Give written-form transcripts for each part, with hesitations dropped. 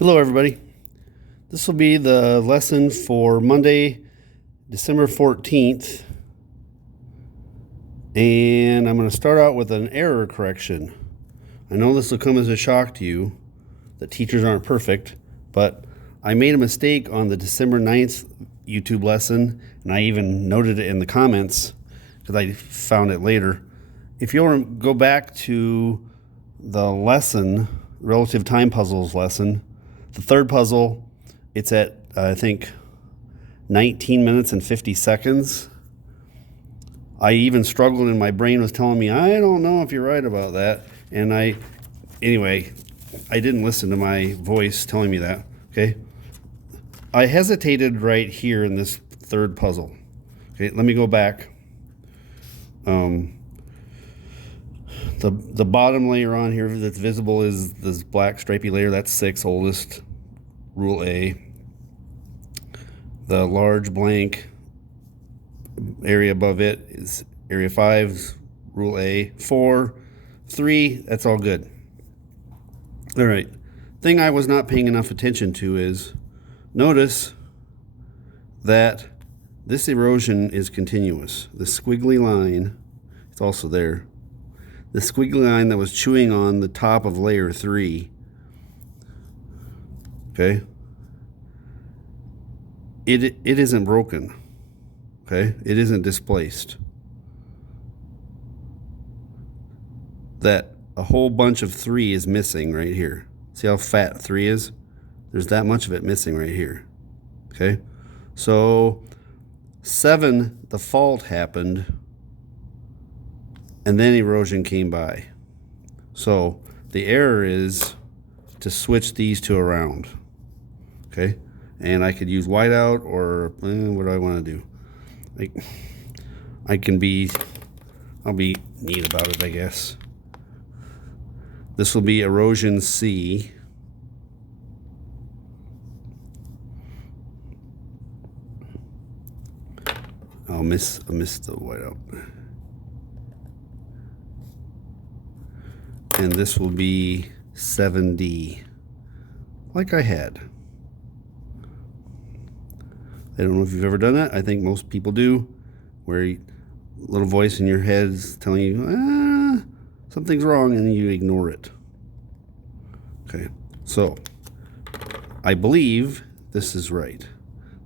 Hello, everybody. This will be the lesson for Monday, December 14th. And I'm going to start out with an error correction. I know this will come as a shock to you that teachers aren't perfect, but I made a mistake on the December 9th YouTube lesson, and I even noted it in the comments because I found it later. If you'll go back to the lesson, relative time puzzles lesson, the third puzzle, it's at, I think, 19 minutes and 50 seconds. I even struggled, and my brain was telling me, I don't know if you're right about that. And anyway, I didn't listen to my voice telling me that, okay? I hesitated right here in this third puzzle. Okay, let me go back. The bottom layer on here that's visible is this black stripy layer. That's 6, oldest, rule A. The large blank area above it is area 5, rule A. 4, 3, that's all good. All right. Thing I was not paying enough attention to is, notice that this erosion is continuous. The squiggly line, it's also there. The squiggly line that was chewing on the top of layer 3, okay, it isn't broken, okay, it isn't displaced. That a whole bunch of 3 is missing right here. See how fat 3 is? There's that much of it missing right here, okay? So 7, the fault happened, and then erosion came by. So the error is to switch these two around, okay? And I could use whiteout, or what do I want to do? I'll be neat about it, I guess. This will be erosion C. I'll miss the whiteout. And this will be 7D, like I had. I don't know if you've ever done that. I think most people do, where a little voice in your head is telling you, something's wrong, and you ignore it. Okay, so I believe this is right.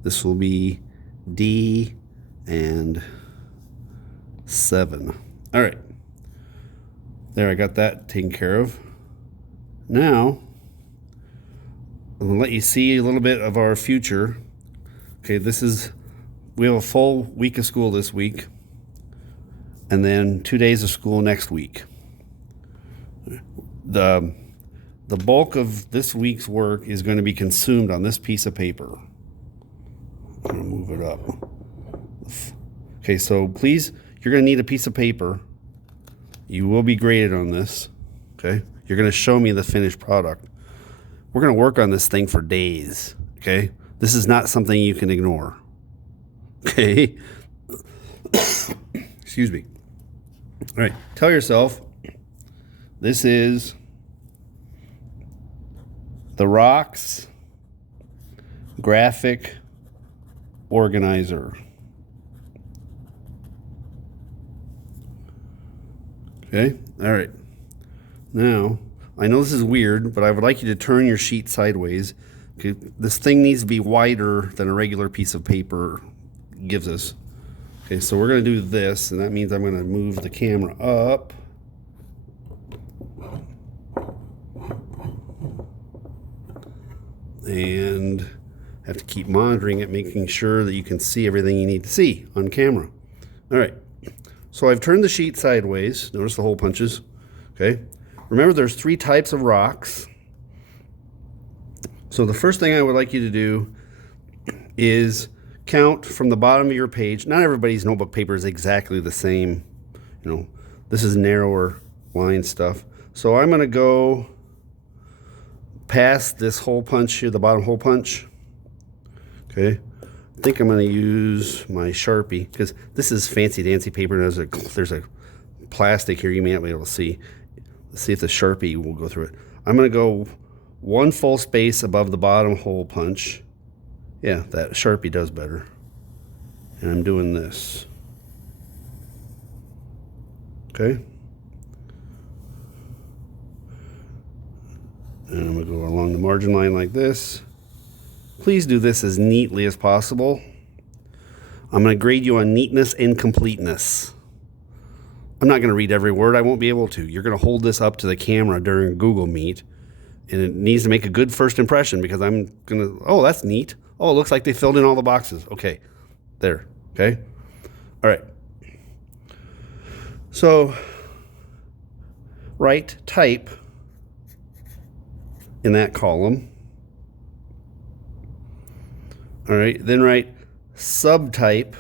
This will be D and 7. All right. There, I got that taken care of. Now, I'm going to let you see a little bit of our future. Okay, we have a full week of school this week, and then 2 days of school next week. The bulk of this week's work is going to be consumed on this piece of paper. I'm going to move it up. Okay, so please, you're going to need a piece of paper. You will be graded on this, okay? You're going to show me the finished product. We're going to work on this thing for days, okay? This is not something you can ignore, okay? Excuse me. All right, tell yourself this is the Rocks Graphic Organizer. Okay, all right. Now, I know this is weird, but I would like you to turn your sheet sideways. Okay, this thing needs to be wider than a regular piece of paper gives us. Okay, so we're going to do this, and that means I'm going to move the camera up. And have to keep monitoring it, making sure that you can see everything you need to see on camera. All right. So I've turned the sheet sideways. Notice the hole punches, okay? Remember, there's 3 types of rocks. So the first thing I would like you to do is count from the bottom of your page. Not everybody's notebook paper is exactly the same. You know, this is narrower line stuff. So I'm gonna go past this hole punch here, the bottom hole punch, okay? I think I'm going to use my Sharpie because this is fancy dancy paper, and there's a plastic here you may not be able to see. Let's see if the Sharpie will go through it. I'm going to go 1 full space above the bottom hole punch. Yeah, that Sharpie does better. And I'm doing this. Okay. And I'm going to go along the margin line like this. Please do this as neatly as possible. I'm going to grade you on neatness and completeness. I'm not going to read every word. I won't be able to. You're going to hold this up to the camera during Google Meet, and it needs to make a good first impression because I'm going to, oh, that's neat. Oh, it looks like they filled in all the boxes. Okay, there, okay? All right. So, write type in that column. All right, then write subtype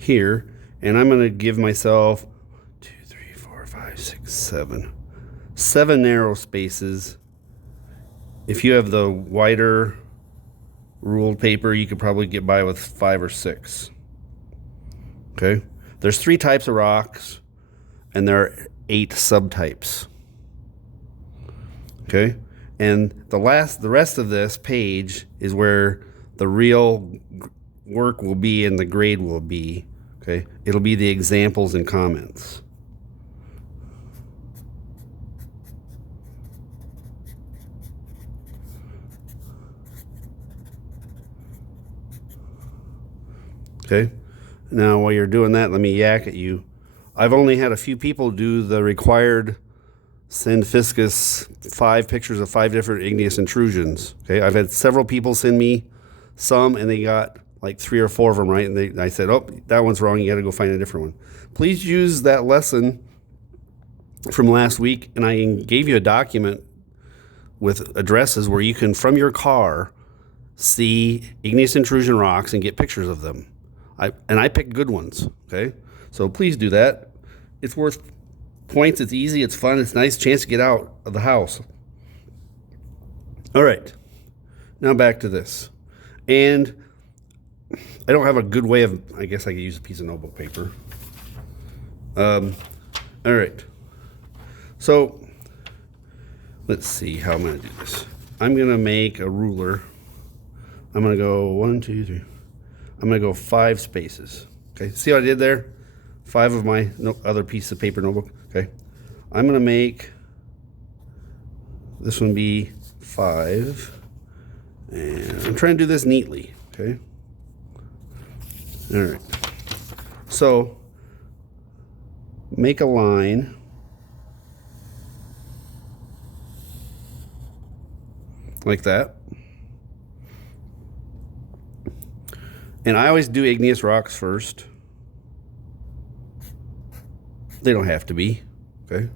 here, and I'm going to give myself 2, 3, 4, 5, 6, 7 narrow spaces. If you have the wider ruled paper, you could probably get by with 5 or 6. Okay, there's 3 types of rocks, and there are 8 subtypes. Okay, and the rest of this page is where the real work will be and the grade will be. Okay, it'll be the examples and comments. Okay, now while you're doing that, let me yak at you. I've only had a few people do the required send Fiscus 5 pictures of 5 different igneous intrusions. Okay, I've had several people send me some, and they got like 3 or 4 of them right, and I said, oh, that one's wrong, you got to go find a different one. Please use that lesson from last week, and I gave you a document with addresses where you can, from your car, see igneous intrusion rocks and get pictures of them. I picked good ones, okay? So please do that. It's worth points, it's easy, it's fun, it's a nice chance to get out of the house. All right, now back to this. And I don't have a good way of, I guess I could use a piece of notebook paper. All right, so let's see how I'm gonna do this. I'm gonna make a ruler. I'm gonna go 1, 2, 3. I'm gonna go 5 spaces. Okay, see what I did there? 5 of my other piece of paper notebook. Okay, I'm gonna make this one be 5, and I'm trying to do this neatly. Okay, all right. So make a line like that. And I always do igneous rocks first. They don't have to be, okay?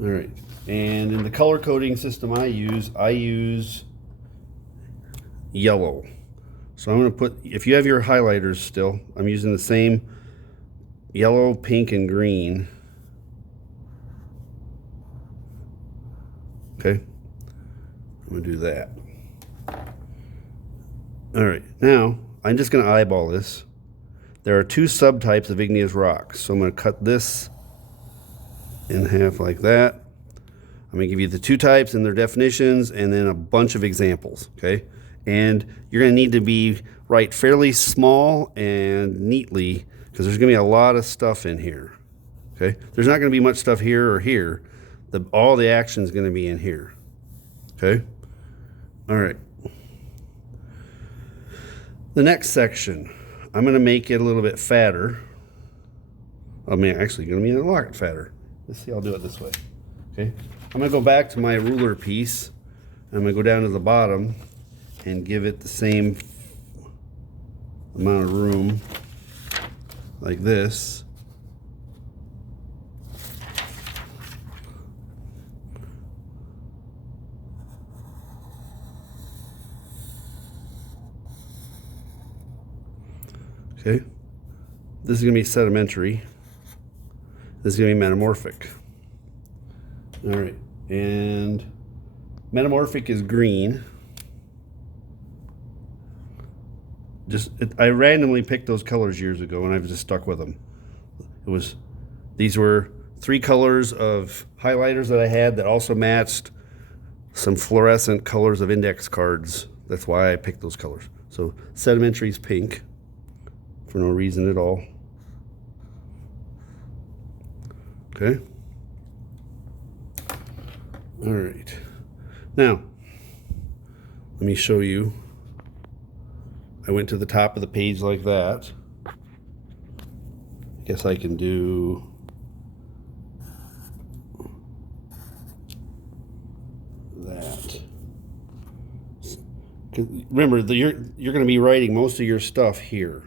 All right, and in the color coding system I use yellow. So I'm gonna put, if you have your highlighters still, I'm using the same yellow, pink, and green. Okay, I'm gonna do that. All right, now I'm just gonna eyeball this. There are 2 subtypes of igneous rocks. So I'm gonna cut this in half like that. I'm gonna give you the 2 types and their definitions and then a bunch of examples, okay? And you're gonna need to write fairly small and neatly because there's gonna be a lot of stuff in here, okay? There's not gonna be much stuff here or here. All the action is gonna be in here, okay? All right. The next section, I'm going to make it a little bit fatter. I mean, actually going to be a lot fatter. Let's see, I'll do it this way. Okay, I'm going to go back to my ruler piece. I'm going to go down to the bottom and give it the same amount of room like this. Okay, this is going to be sedimentary. This is going to be metamorphic. All right, and metamorphic is green. I randomly picked those colors years ago, and I've just stuck with them. These were 3 colors of highlighters that I had that also matched some fluorescent colors of index cards. That's why I picked those colors. So sedimentary is pink for no reason at all. Okay. All right. Now, let me show you. I went to the top of the page like that. Guess I can do that. Remember, you're going to be writing most of your stuff here.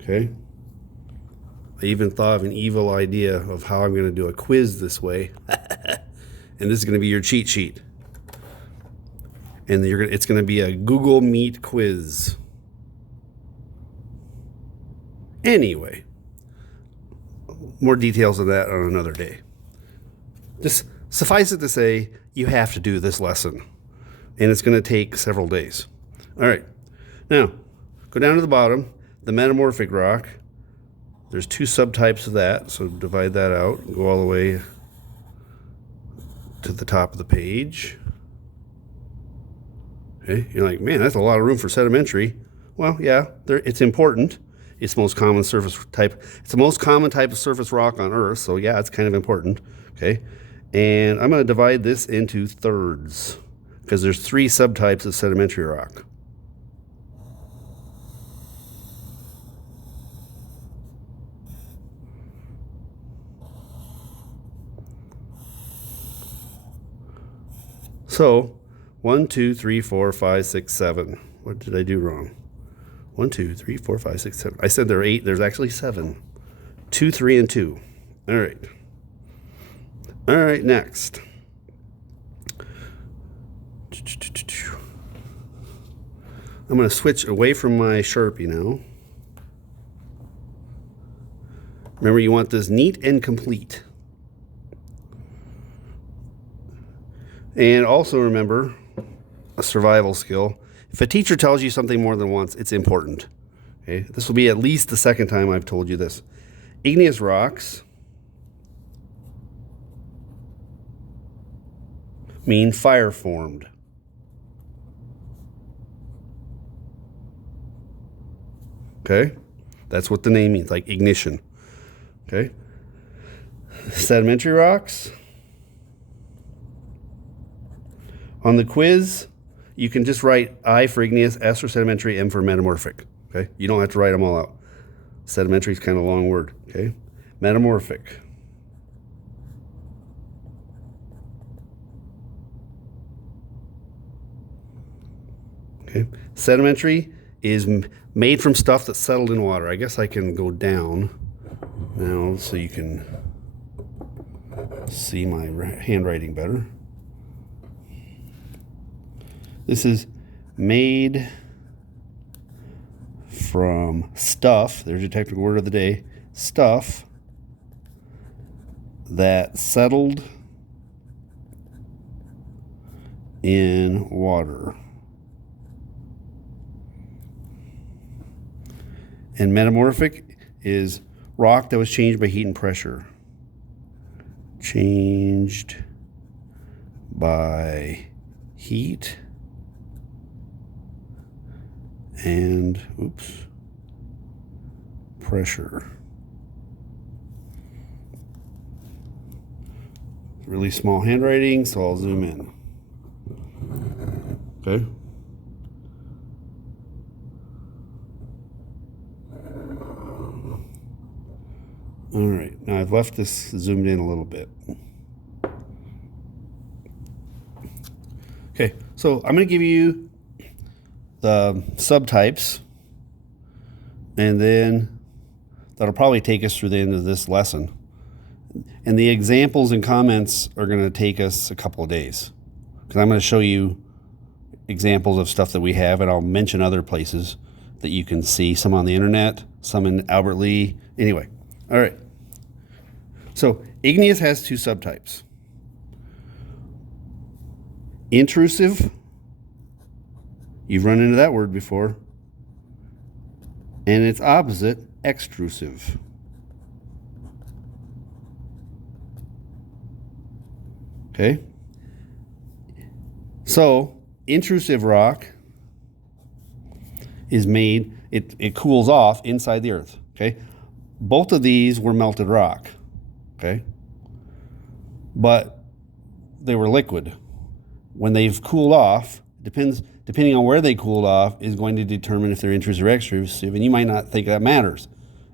Okay? I even thought of an evil idea of how I'm going to do a quiz this way. And this is going to be your cheat sheet. And it's going to be a Google Meet quiz. Anyway, more details of that on another day. Just suffice it to say, you have to do this lesson. And it's going to take several days. All right. Now, go down to the bottom, the metamorphic rock. There's 2 subtypes of that, so divide that out and go all the way to the top of the page. Okay, you're like, man, that's a lot of room for sedimentary. Well, yeah, it's important. It's the most common surface type. It's the most common type of surface rock on Earth, so yeah, it's kind of important. Okay, and I'm going to divide this into thirds because there's 3 subtypes of sedimentary rock. So, 1, 2, 3, 4, 5, 6, 7. What did I do wrong? 1, 2, 3, 4, 5, 6, 7. I said there are 8. There's actually 7. 2, 3, and 2. All right. All right, next. I'm going to switch away from my Sharpie now. Remember, you want this neat and complete. And also remember, a survival skill. If a teacher tells you something more than once, it's important. Okay? This will be at least the second time I've told you this. Igneous rocks mean fire formed. Okay? That's what the name means, like ignition. Okay? Sedimentary rocks. On the quiz, you can just write I for igneous, S for sedimentary, M for metamorphic. Okay? You don't have to write them all out. Sedimentary is kind of a long word. Okay? Metamorphic. Okay? Sedimentary is made from stuff that's settled in water. I guess I can go down now so you can see my handwriting better. This is made from stuff, there's your technical word of the day, stuff that settled in water. And metamorphic is rock that was changed by heat and pressure. Changed by heat and pressure. Really small handwriting, so I'll zoom in. Okay. All right, now I've left this zoomed in a little bit. Okay, so I'm going to give you the subtypes, and then that'll probably take us through the end of this lesson. And the examples and comments are going to take us a couple of days, because I'm going to show you examples of stuff that we have, and I'll mention other places that you can see, some on the internet, some in Albert Lee. Anyway, all right. So igneous has 2 subtypes. Intrusive, you've run into that word before, and its opposite, extrusive. Okay? So, intrusive rock is made, it cools off inside the earth. Okay? Both of these were melted rock. Okay? But they were liquid. When they've cooled off, depending on where they cooled off, is going to determine if they're intrusive or extrusive, and you might not think that matters.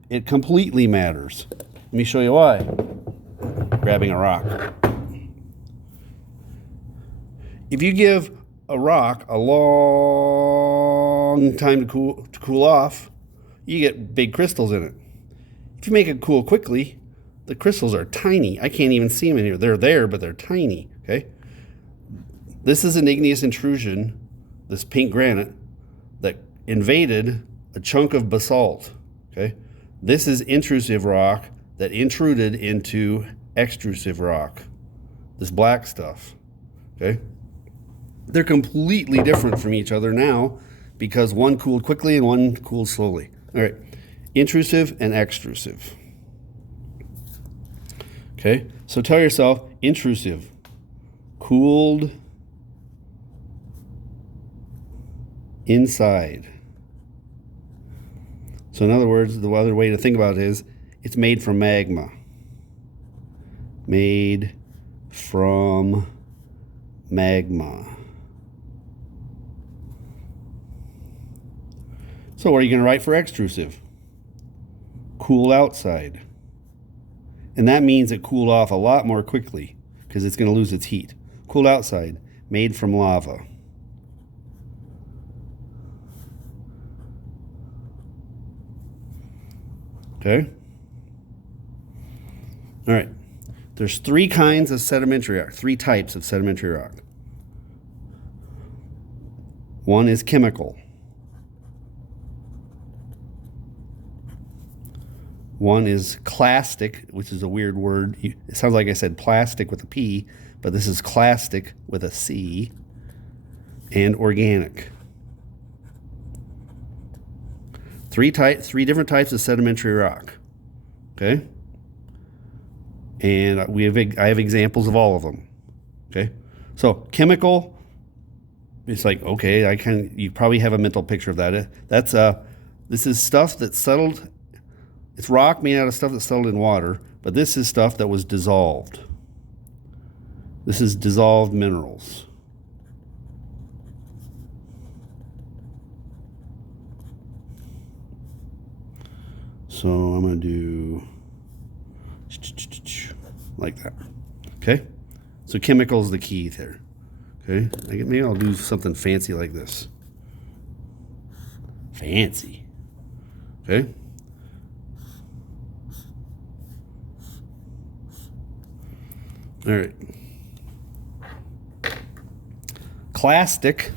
It completely matters. Let me show you why. Grabbing a rock. If you give a rock a long time to cool off, you get big crystals in it. If you make it cool quickly, the crystals are tiny. I can't even see them in here. They're there, but they're tiny. Okay? This is an igneous intrusion, this pink granite, that invaded a chunk of basalt. Okay? This is intrusive rock that intruded into extrusive rock, this black stuff. Okay? They're completely different from each other now because one cooled quickly and one cooled slowly. All right, intrusive and extrusive. Okay, so tell yourself intrusive, cooled inside. So in other words, the other way to think about it is it's made from magma. Made from magma. So what are you going to write for extrusive? Cool outside. And that means it cooled off a lot more quickly because it's going to lose its heat. Cooled outside, made from lava. Okay? All right. There's three kinds of sedimentary rock, three types of sedimentary rock. One is chemical. One is clastic, which is a weird word. It sounds like I said plastic with a P, but this is clastic with a C. And organic. Three different types of sedimentary rock. Okay? And I have examples of all of them. Okay? So chemical, it's like, okay, you probably have a mental picture of that. This is stuff that's settled. It's rock made out of stuff that's settled in water, but this is stuff that was dissolved. This is dissolved minerals. So I'm going to do like that. Okay? So chemical is the key there. Okay? Maybe I'll do something fancy like this. Fancy. Okay? All right. Clastic.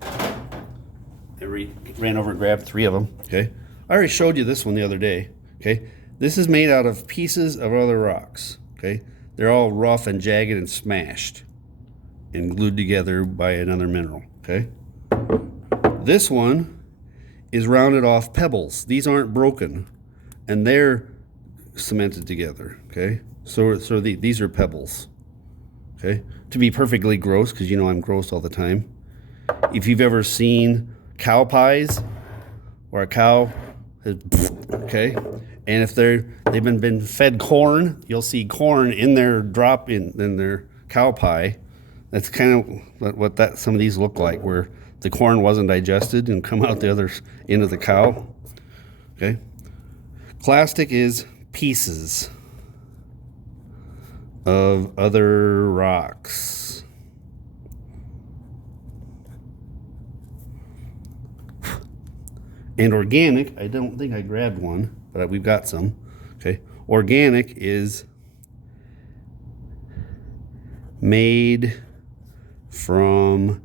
I ran over and grabbed three of them. Okay. I already showed you this one the other day. Okay. This is made out of pieces of other rocks. Okay. They're all rough and jagged and smashed and glued together by another mineral. Okay. This one is rounded off pebbles. These aren't broken, and they're cemented together. Okay, so these are pebbles. Okay, to be perfectly gross, because you know I'm gross all the time. If you've ever seen cow pies, where a cow has, okay, and if they've been fed corn, you'll see corn in their in their cow pie. That's kind of what some of these look like, where the corn wasn't digested and come out the other end of the cow. Okay, clastic is pieces of other rocks. And organic, I don't think I grabbed one, but we've got some. Okay, organic is made from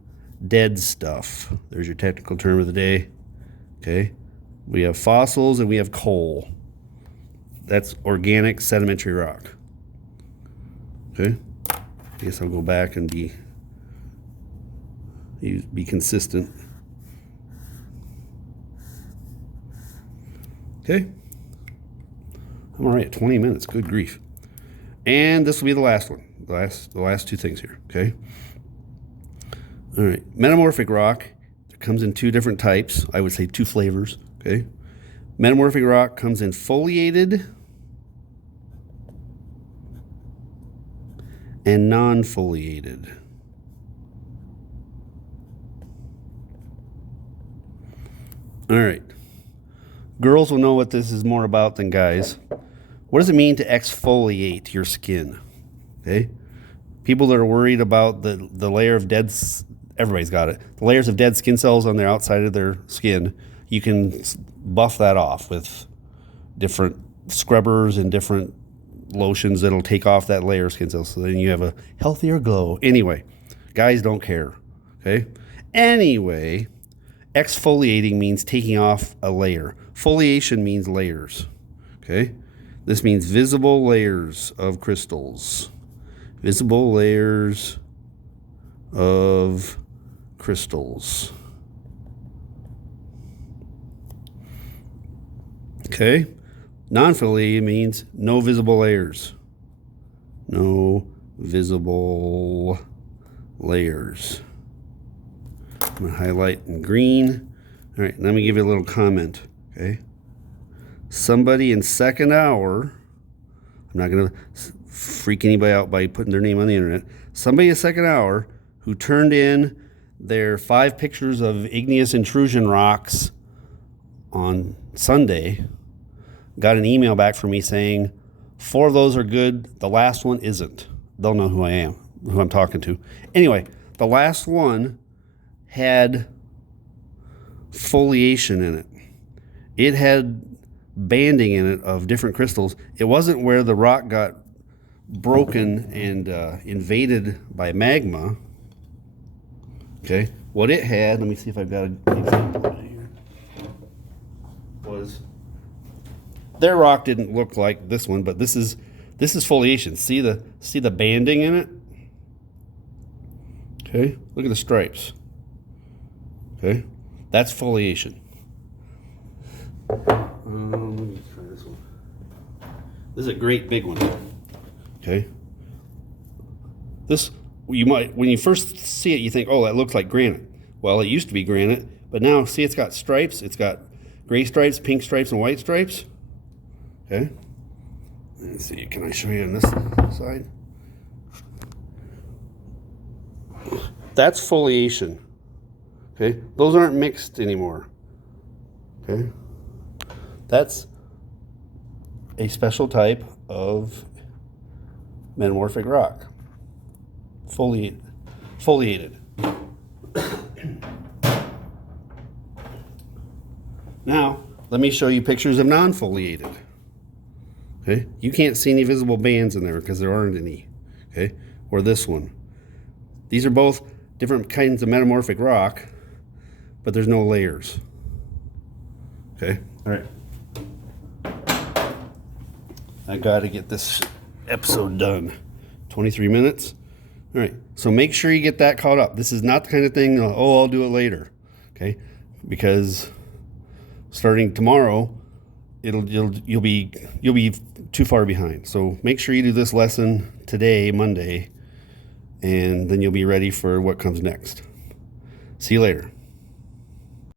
dead stuff. There's your technical term of the day. Okay, we have fossils and we have coal. That's organic sedimentary rock. Okay, I guess I'll go back and be consistent. Okay, I'm all right at 20 minutes. Good grief. And this will be the last one. The last two things here, okay? All right, metamorphic rock, it comes in two different types. I would say two flavors, okay? Metamorphic rock comes in foliated and non-foliated. All right. Girls will know what this is more about than guys. What does it mean to exfoliate your skin? Okay? People that are worried about the layer of everybody's got it. The layers of dead skin cells on the outside of their skin, you can buff that off with different scrubbers and different lotions that'll take off that layer of skin cells, so then you have a healthier glow. Anyway, guys don't care, okay? Anyway, exfoliating means taking off a layer. Foliation means layers, okay? This means visible layers of crystals. Visible layers of crystals. Okay? Non-foliated means no visible layers. No visible layers. I'm going to highlight in green. All right, let me give you a little comment, okay? Somebody in second hour, I'm not going to freak anybody out by putting their name on the internet. Somebody in second hour who turned in their 5 pictures of igneous intrusion rocks on Sunday got an email back from me saying 4 of those are good, the last one isn't. They'll know who I am, who I'm talking to. Anyway, the last one had foliation in it. It had banding in it of different crystals. It wasn't where the rock got broken and invaded by magma. Okay, what it had, let me see if I've got an example of it here, was their rock didn't look like this one, but this is foliation. See the banding in it? Okay, look at the stripes. Okay, that's foliation. Let me try this one. This is a great big one. Okay. This, you might, when you first see it, you think, oh, that looks like granite. Well, it used to be granite, but now see it's got stripes. It's got gray stripes, pink stripes, and white stripes. Okay. Let's see, can I show you on this side? That's foliation. Okay. Those aren't mixed anymore. Okay. That's a special type of metamorphic rock. Foliated. Now, let me show you pictures of non-foliated. Okay? You can't see any visible bands in there because there aren't any. Okay? Or this one. These are both different kinds of metamorphic rock, but there's no layers. Okay? All right. I got to get this episode done. 23 minutes. All right. So make sure you get that caught up. This is not the kind of thing, oh, I'll do it later. Okay? Because starting tomorrow, you'll be too far behind. So make sure you do this lesson today, Monday, and then you'll be ready for what comes next. See you later.